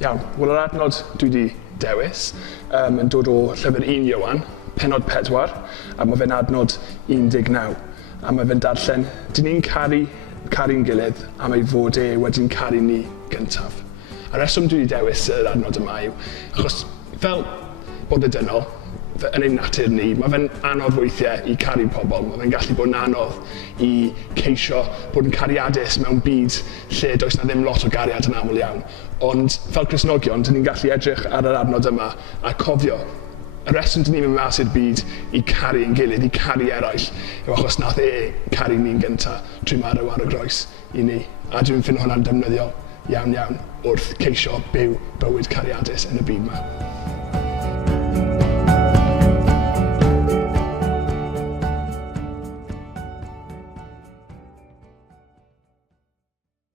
Iawn, wel yr adnod dwi wedi dewis yn dod o llyfr 1 Ioan, penod 4, a mae fe'n adnod 19. A mae fe'n darllen, dyn ni'n caru'n gilydd am ei fod wedi'n caru ni gyntaf. A reswm dwi wedi dewis yr adnod yma yw, achos fel bod y dynol, yn ein natur ni, mae fe'n anodd weithiau i caru pobl. Mae fe'n gallu bod yn anodd i ceisio bod yn cariadus mewn byd lle does na ddim lot o gariad yn aml iawn. Ond fel Cristnogion, dyn ni'n gallu edrych ar yr adnod yma a cofio y reswm dyn ni'n mynd mas i'r byd i caru ein gilydd, i caru eraill, yw achos nath caru ni'n gyntaf trwy marw ar y groes i ni. A dwi'n ffynd hwnna'n defnyddiol iawn wrth ceisio byw bywyd cariadus yn y byd yma.